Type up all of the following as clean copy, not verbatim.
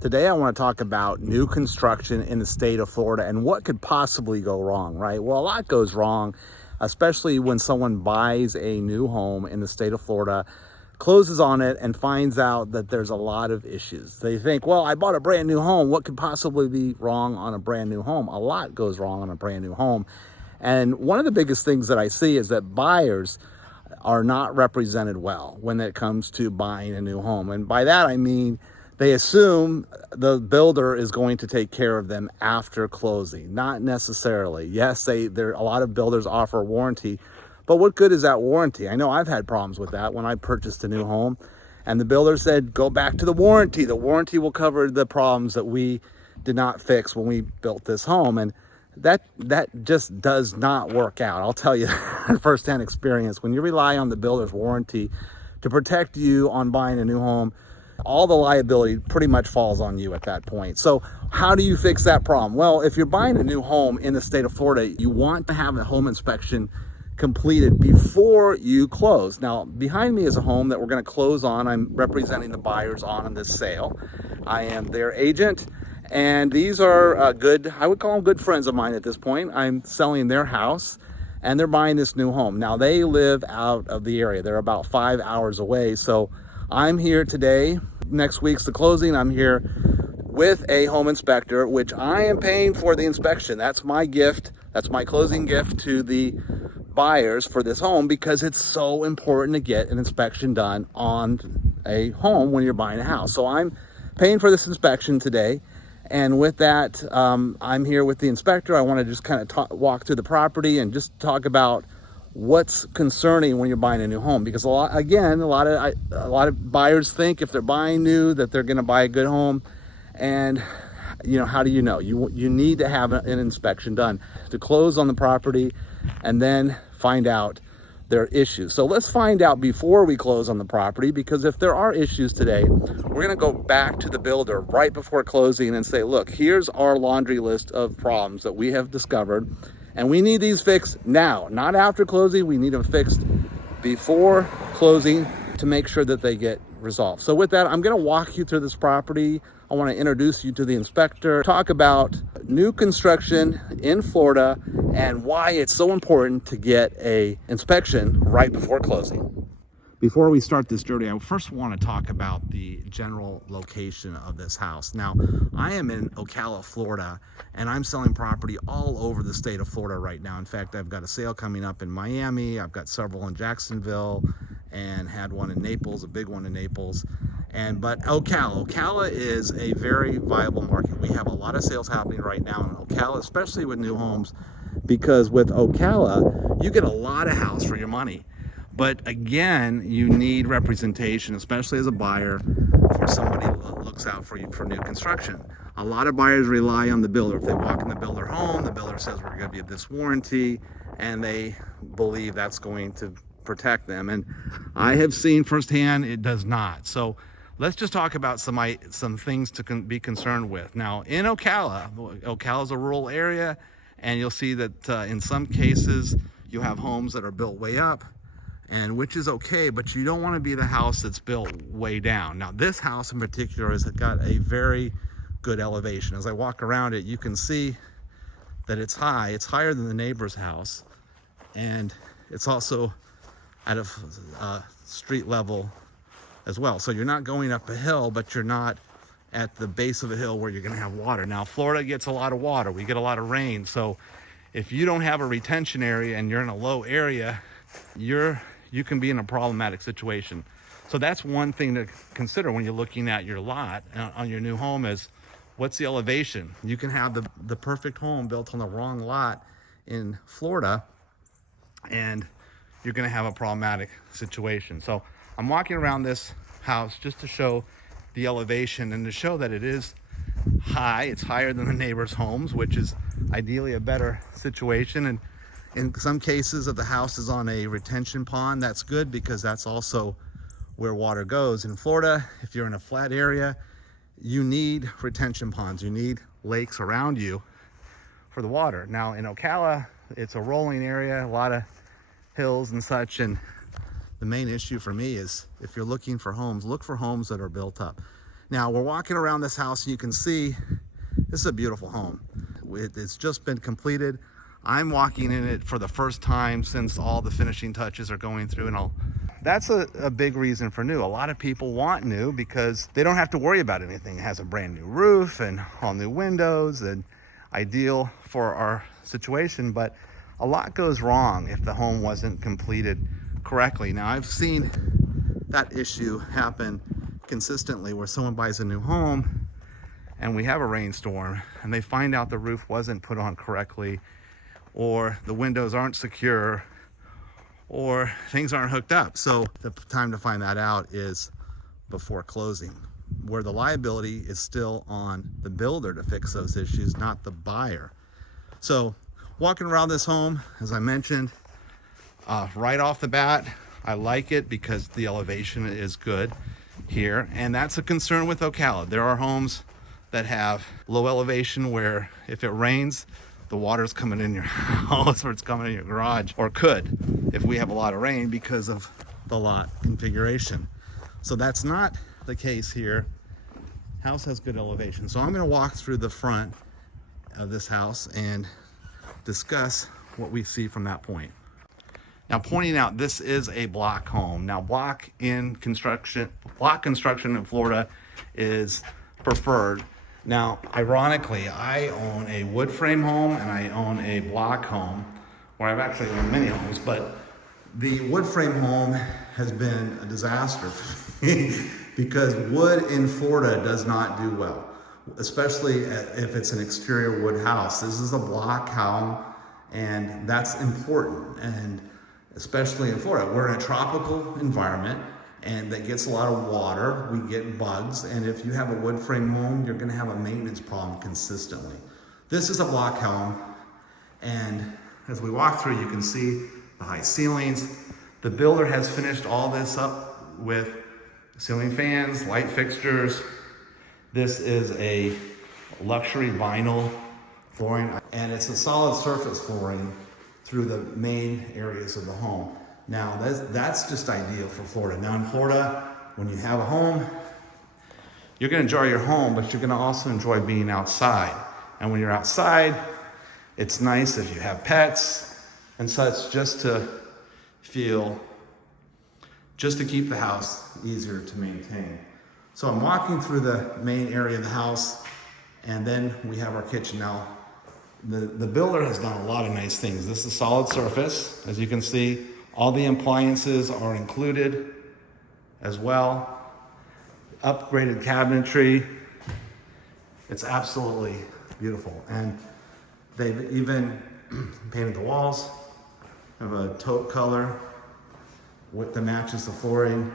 Today I want to talk about new construction in the state of Florida and what could possibly go wrong, right? Well, a lot goes wrong, especially when someone buys a new home in the state of Florida, closes on it, and finds out that there's a lot of issues. They think, well, I bought a brand new home. What could possibly be wrong on a brand new home? A lot goes wrong on a brand new home. And one of the biggest things that I see is that buyers are not represented well when it comes to buying a new home. And by that, I mean, they assume the builder is going to take care of them after closing. Not necessarily. Yes, a lot of builders offer warranty, but what good is that warranty? I know I've had problems with that when I purchased a new home, and the builder said, go back to the warranty. The warranty will cover the problems that we did not fix when we built this home. And that just does not work out. I'll tell you firsthand experience. When you rely on the builder's warranty to protect you on buying a new home, all the liability pretty much falls on you at that point. So how do you fix that problem? Well, if you're buying a new home in the state of Florida, you want to have a home inspection completed before you close. Now, behind me is a home that we're going to close on. I'm representing the buyers on this sale. I am their agent, and these are good, I would call them good friends of mine at this point. I'm selling their house, and they're buying this new home. Now, they live out of the area. They're about 5 hours away, so I'm here today. Next week's the closing. I'm here with a home inspector, which I am paying for the inspection. That's my gift. That's my closing gift to the buyers for this home, because it's so important to get an inspection done on a home when you're buying a house. So I'm paying for this inspection today. And with that, I'm here with the inspector. I want to just kind of walk through the property and just talk about what's concerning when you're buying a new home, because a lot of buyers think if they're buying new that they're going to buy a good home. And how do you know? You need to have an inspection done to close on the property and then find out their issues. So let's find out before we close on the property, because if there are issues today, we're going to go back to the builder right before closing and say, look, here's our laundry list of problems that we have discovered, and we need these fixed now, not after closing. We need them fixed before closing to make sure that they get resolved. So with that, I'm going to walk you through this property. I want to introduce you to the inspector, talk about new construction in Florida and why it's so important to get an inspection right before closing. Before we start this journey, I first want to talk about the general location of this house. Now, I am in Ocala, Florida, and I'm selling property all over the state of Florida right now. In fact, I've got a sale coming up in Miami. I've got several in Jacksonville and had one in Naples, a big one in Naples. But Ocala is a very viable market. We have a lot of sales happening right now in Ocala, especially with new homes, because with Ocala, you get a lot of house for your money. But again, you need representation, especially as a buyer, for somebody who looks out for you for new construction. A lot of buyers rely on the builder. If they walk in the builder home, the builder says we're going to give this warranty, and they believe that's going to protect them. And I have seen firsthand it does not. So let's just talk about some things to be concerned with. Now, in Ocala is a rural area, and you'll see that in some cases you have homes that are built way up, and which is okay, but you don't want to be the house that's built way down. Now, this house in particular has got a very good elevation. As I walk around it, you can see that it's high. It's higher than the neighbor's house, and it's also at a street level as well. So you're not going up a hill, but you're not at the base of a hill where you're going to have water. Now, Florida gets a lot of water. We get a lot of rain. So if you don't have a retention area and you're in a low area, you can be in a problematic situation. So that's one thing to consider when you're looking at your lot on your new home, is what's the elevation. You can have the perfect home built on the wrong lot in Florida, and you're going to have a problematic situation. So I'm walking around this house just to show the elevation and to show that it is high. It's higher than the neighbors' homes, which is ideally a better situation. And in some cases, if the house is on a retention pond, that's good, because that's also where water goes. In Florida, if you're in a flat area, you need retention ponds. You need lakes around you for the water. Now, in Ocala, it's a rolling area, a lot of hills and such, and the main issue for me is if you're looking for homes, look for homes that are built up. Now we're walking around this house and you can see this is a beautiful home. It's just been completed. I'm walking in it for the first time since all the finishing touches are going through and all. That's a big reason for new. A lot of people want new because they don't have to worry about anything. It has a brand new roof and all new windows, and ideal for our situation, but a lot goes wrong if the home wasn't completed correctly. Now I've seen that issue happen consistently where someone buys a new home and we have a rainstorm and they find out the roof wasn't put on correctly, or the windows aren't secure, or things aren't hooked up. So the time to find that out is before closing, where the liability is still on the builder to fix those issues, not the buyer. So walking around this home, as I mentioned, right off the bat, I like it because the elevation is good here, and that's a concern with Ocala. There are homes that have low elevation where if it rains, the water's coming in your house or it's coming in your garage, or could if we have a lot of rain because of the lot configuration. So that's not the case here. House has good elevation. So I'm going to walk through the front of this house and discuss what we see from that point. Now, pointing out, this is a block home. Now, block construction in Florida is preferred. Now, ironically, I own a wood frame home and I own a block home, where I've actually owned many homes, but the wood frame home has been a disaster for me because wood in Florida does not do well, especially if it's an exterior wood house. This is a block home, and that's important, and especially in Florida. We're in a tropical environment and that gets a lot of water. We get bugs, and if you have a wood frame home, you're gonna have a maintenance problem consistently. This is a block home, and as we walk through, you can see the high ceilings. The builder has finished all this up with ceiling fans, light fixtures. This is a luxury vinyl flooring, and it's a solid surface flooring through the main areas of the home. Now, that's just ideal for Florida. Now in Florida, when you have a home, you're gonna enjoy your home, but you're gonna also enjoy being outside. And when you're outside, it's nice if you have pets and such, just to keep the house easier to maintain. So I'm walking through the main area of the house, and then we have our kitchen. Now, the builder has done a lot of nice things. This is solid surface, as you can see. All the appliances are included as well. Upgraded cabinetry. It's absolutely beautiful. And they've even painted the walls. Have a taupe color that matches the flooring.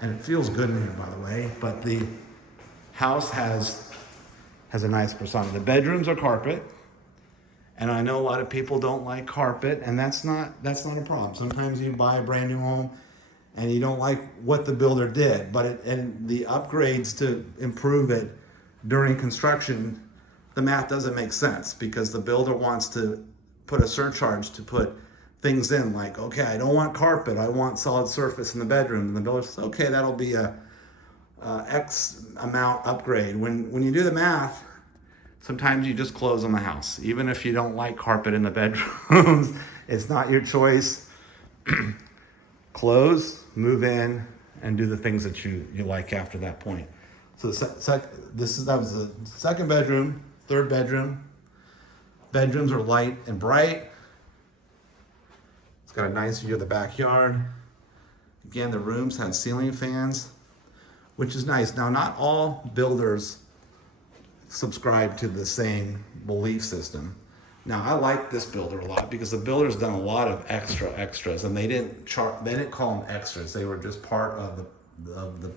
And it feels good in here, by the way. But the house has a nice persona. The bedrooms are carpet. And I know a lot of people don't like carpet, and that's not a problem. Sometimes you buy a brand new home and you don't like what the builder did, but and the upgrades to improve it during construction, the math doesn't make sense because the builder wants to put a surcharge to put things in like, okay, I don't want carpet, I want solid surface in the bedroom. And the builder says, okay, that'll be a X amount upgrade. When you do the math, sometimes you just close on the house. Even if you don't like carpet in the bedrooms, it's not your choice. Close, move in, and do the things that you like after that point. So that was the second bedroom, third bedroom. Bedrooms are light and bright. It's got a nice view of the backyard. Again, the rooms had ceiling fans, which is nice. Now, not all builders subscribe to the same belief system. Now, I like this builder a lot because the builder's done a lot of extras, and they didn't call them extras. They were just part of the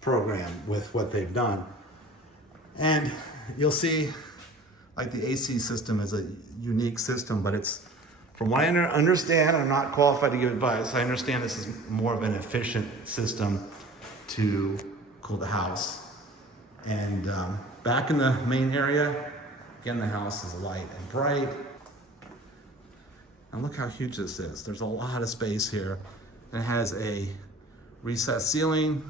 program with what they've done. And you'll see, like, the AC system is a unique system, but it's, from what I understand, I'm not qualified to give advice. I understand this is more of an efficient system to cool the house. And back in the main area, again, the house is light and bright. And look how huge this is. There's a lot of space here. And it has a recessed ceiling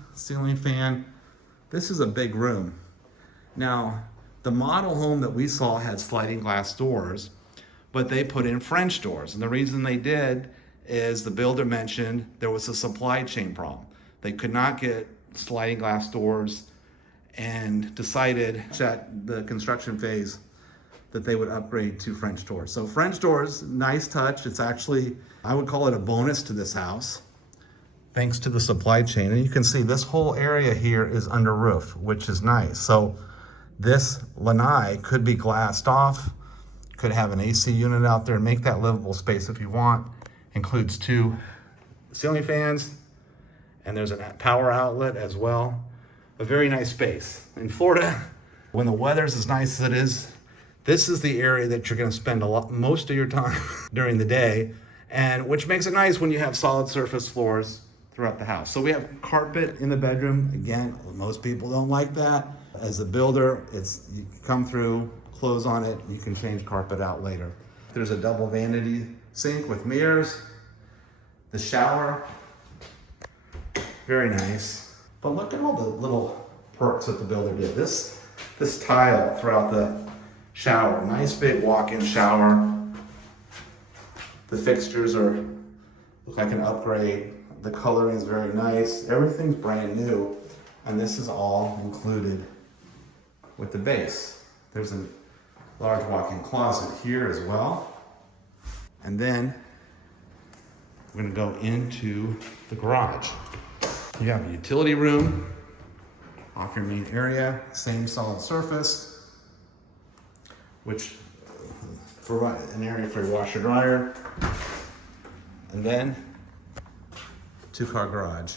fan. This is a big room. Now, the model home that we saw had sliding glass doors, but they put in French doors. And the reason they did is the builder mentioned there was a supply chain problem. They could not get sliding glass doors and decided at the construction phase that they would upgrade to French doors. So French doors, nice touch. It's actually, I would call it a bonus to this house, thanks to the supply chain. And you can see this whole area here is under roof, which is nice. So this lanai could be glassed off, could have an AC unit out there and make that livable space if you want. Includes 2 ceiling fans, and there's a power outlet as well. A very nice space. In Florida, when the weather's as nice as it is, this is the area that you're gonna spend most of your time during the day, and which makes it nice when you have solid surface floors throughout the house. So we have carpet in the bedroom. Again, most people don't like that. As a builder, you come through, close on it, you can change carpet out later. There's a double vanity sink with mirrors. The shower, very nice. But look at all the little perks that the builder did. This tile throughout the shower, nice big walk-in shower. The fixtures look like an upgrade. The coloring is very nice. Everything's brand new, and this is all included with the base. There's a large walk-in closet here as well. And then we're gonna go into the garage. You have a utility room off your main area, same solid surface, which provide an area for your washer dryer. And then 2-car garage.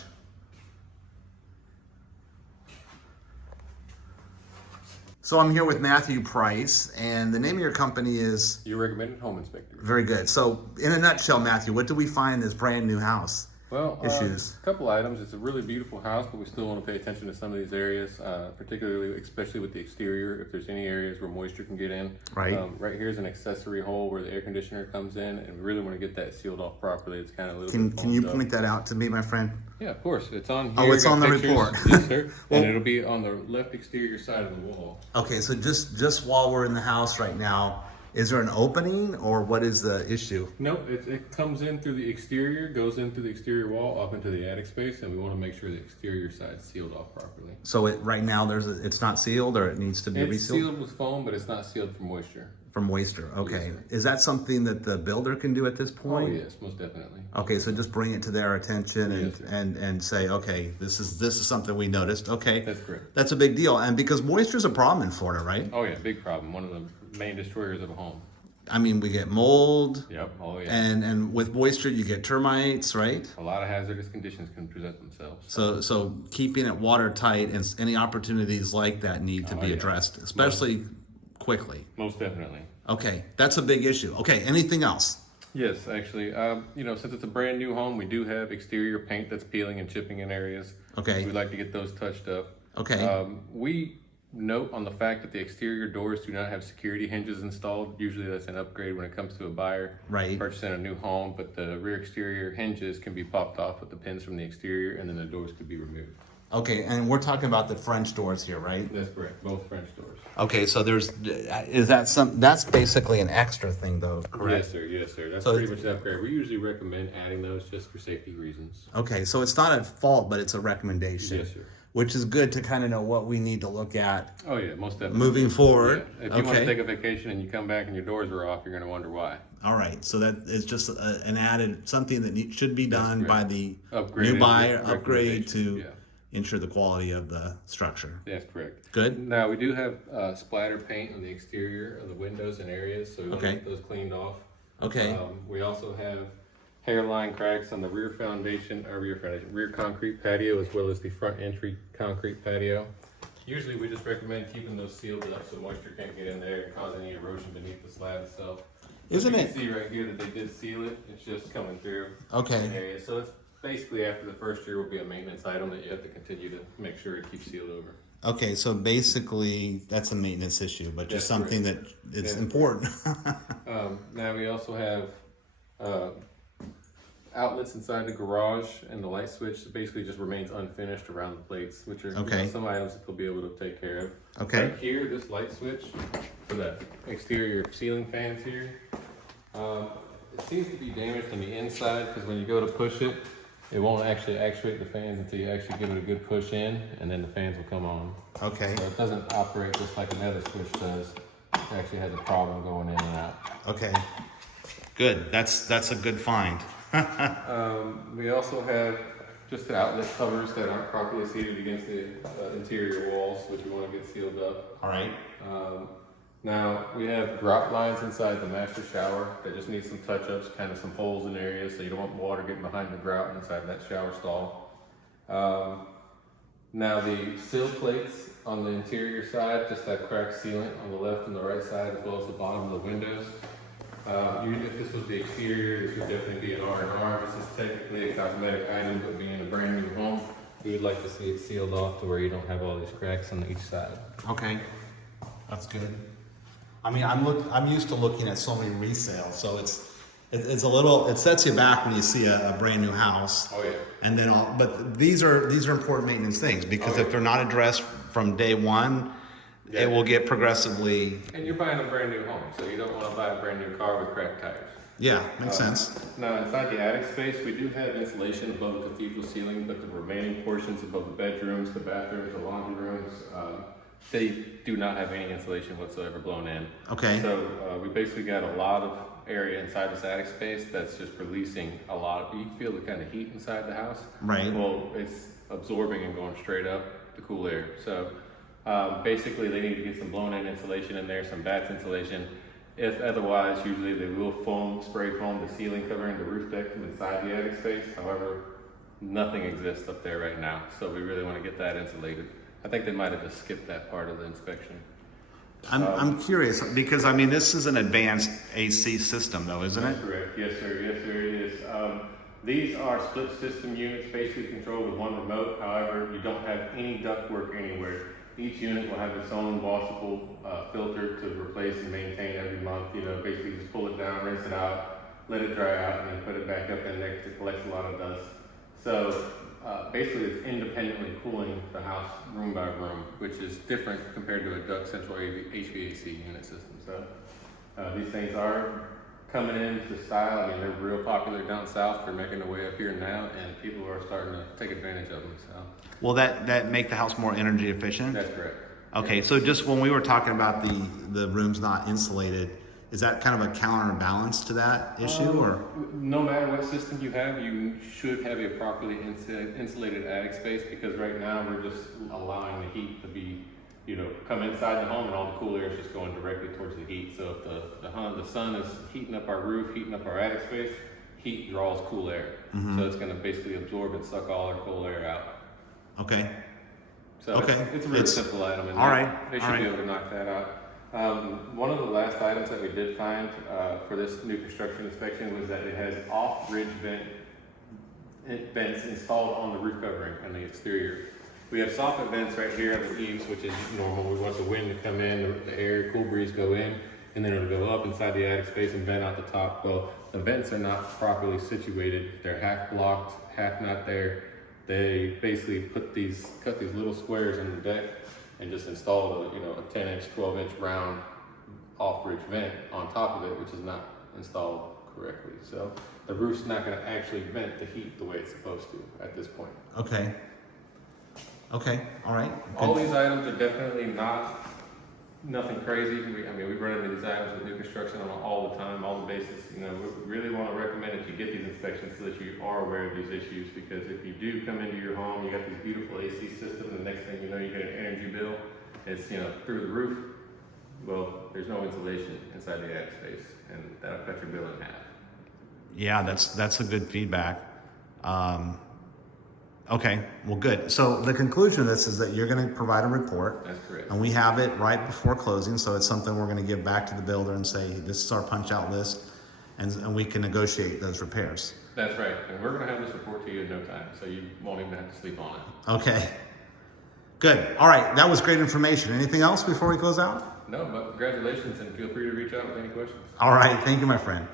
So I'm here with Matthew Price, and the name of your company is? Your Recommended Home Inspector. Very good. So in a nutshell, Matthew, what do we find in this brand new house? Well, issues. A couple items. It's a really beautiful house, but we still want to pay attention to some of these areas, particularly, especially with the exterior. If there's any areas where moisture can get in, right. Right here is an accessory hole where the air conditioner comes in, and we really want to get that sealed off properly. It's kind of a little bit. Can you point that out to me, my friend? Yeah, of course. It's on here. Oh, it's on the report. Yes, sir. Well, and it'll be on the left exterior side of the wall. Okay, so just while we're in the house right now, is there an opening, or what is the issue? Nope, it comes in through the exterior, goes in through the exterior wall up into the attic space, and we want to make sure the exterior side's sealed off properly. So right now it's not sealed, or it needs to be resealed? It's sealed with foam, but it's not sealed from moisture. From moisture, okay. Yes, is that something that the builder can do at this point? Oh yes, most definitely. Okay, so just bring it to their attention and Yes, and say, okay, this is something we noticed. Okay, that's correct. That's a big deal, and because moisture is a problem in Florida, right? Oh yeah, big problem. One of the main destroyers of a home. I mean, we get mold. Yep. Oh yeah. And with moisture, you get termites, right? A lot of hazardous conditions can present themselves. So keeping it watertight and any opportunities like that need to be addressed, especially quickly. Most definitely. Okay, that's a big issue. Okay, anything else? Yes, actually, since it's a brand new home, we do have exterior paint that's peeling and chipping in areas. Okay. We'd like to get those touched up. Okay. We note on the fact that the exterior doors do not have security hinges installed. Usually that's an upgrade when it comes to a buyer purchasing a new home, but the rear exterior hinges can be popped off with the pins from the exterior, and then the doors could be removed. Okay, and we're talking about the French doors here, right? That's correct, both French doors. Okay, so that's basically an extra thing though, correct? Yes, sir. That's pretty much the upgrade. We usually recommend adding those just for safety reasons. Okay, so it's not a fault, but it's a recommendation. Yes, sir. Which is good to kind of know what we need to look at. Oh yeah, most definitely. Moving forward. Yeah. If you want to take a vacation and you come back and your doors are off, you're going to wonder why. All right, so that is just an added something that should be done by the upgrade new buyer, upgrade to ensure the quality of the structure. That's correct. Good. Now we do have splatter paint on the exterior of the windows and areas, so we want to get those cleaned off. Okay. We also have hairline cracks on the rear concrete patio, as well as the front entry concrete patio. Usually we just recommend keeping those sealed up so moisture can't get in there and cause any erosion beneath the slab itself. Isn't it? You can see right here that they did seal it. It's just coming through. Okay. The area. So it's basically after the first year will be a maintenance item that you have to continue to make sure it keeps sealed over. Okay, so basically that's a maintenance issue, but just something that is important. Now we also have outlets inside the garage and the light switch basically just remains unfinished around the plates, which are some items that they'll be able to take care of. Okay. Right here, this light switch for the exterior ceiling fans here, it seems to be damaged on the inside because when you go to push it, it won't actually actuate the fans until you actually give it a good push in, and then the fans will come on. Okay. So it doesn't operate just like another switch does. It actually has a problem going in and out. Okay. Good. That's a good find. We also have just the outlet covers that aren't properly seated against the interior walls, which we want to get sealed up. All right. Now we have drop lines inside the master shower that just need some touch-ups, kind of some holes in areas so you don't want water getting behind the grout inside that shower stall. Now the sill plates on the interior side just have cracked sealant on the left and the right side, as well as the bottom of the windows. If this was the exterior, this would definitely be an R&R. This is technically a cosmetic item, but being a brand new home, we would like to see it sealed off to where you don't have all these cracks on each side. Okay. That's good. I mean, I'm used to looking at so many resales, so it's a little, it sets you back when you see a brand new house. Oh yeah. And then but these are important maintenance things because if they're not addressed from day one, it will get progressively. And you're buying a brand new home, so you don't want to buy a brand new car with cracked tires. Yeah, makes sense. Now inside the attic space, we do have insulation above the cathedral ceiling, but the remaining portions above the bedrooms, the bathrooms, the laundry rooms, they do not have any insulation whatsoever blown in. Okay. So we basically got a lot of area inside this attic space that's just releasing a lot of, you feel the kind of heat inside the house. Right. Well, it's absorbing and going straight up the cool air. So basically they need to get some blown in insulation in there, some bats insulation. If otherwise, usually they will spray foam the ceiling covering the roof deck from inside the attic space. However, nothing exists up there right now. So we really want to get that insulated. I think they might have just skipped that part of the inspection. I'm curious because I mean this is an advanced AC system though, isn't it? Correct. Yes, sir. Yes, sir. It is. These are split system units, basically controlled with one remote. However, you don't have any ductwork anywhere. Each unit will have its own washable filter to replace and maintain every month. You know, basically just pull it down, rinse it out, let it dry out, and then put it back up in there to collect a lot of dust. So basically it's independently cooling the house room by room, which is different compared to a duct central HVAC unit system. So these things are coming into style. I mean, they're real popular down south. They're making their way up here now, and people are starting to take advantage of them. So, will that make the house more energy efficient? That's correct. Okay, so just when we were talking about the rooms not insulated, is that kind of a counterbalance to that issue, or? No matter what system you have, you should have a properly insulated attic space, because right now we're just allowing the heat to be, you know, come inside the home and all the cool air is just going directly towards the heat. So if the sun is heating up our roof, heating up our attic space, heat draws cool air. Mm-hmm. So it's going to basically absorb and suck all our cool air out. Okay. So it's a really simple item. And all right. They should be able to knock that out. One of the last items that we did find for this new construction inspection was that it has off-ridge vents installed on the roof covering on the exterior. We have soffit vents right here on the eaves, which is normal. We want the wind to come in, the air, cool breeze go in, and then it'll go up inside the attic space and vent out the top. Well, the vents are not properly situated. They're half blocked, half not there. They basically cut these little squares in the deck and just installed a 10-inch, 12-inch round off-ridge vent on top of it, which is not installed correctly. So the roof's not going to actually vent the heat the way it's supposed to at this point. Okay. Okay. All right. Good. All these items are definitely nothing crazy. We run into these items with new construction on all the time, all the bases. We really want to recommend that you get these inspections so that you are aware of these issues, because if you do come into your home, you got these beautiful AC systems, and the next thing you know, you get an energy bill. It's through the roof. Well, there's no insulation inside the attic space, and that'll cut your bill in half. Yeah, that's a good feedback. Okay, well, good. So the conclusion of this is that you're going to provide a report. That's correct. And we have it right before closing, so it's something we're going to give back to the builder and say, this is our punch-out list, and we can negotiate those repairs. That's right, and we're going to have this report to you in no time, so you won't even have to sleep on it. Okay, good. All right, that was great information. Anything else before we close out? No, but congratulations, and feel free to reach out with any questions. All right, thank you, my friend.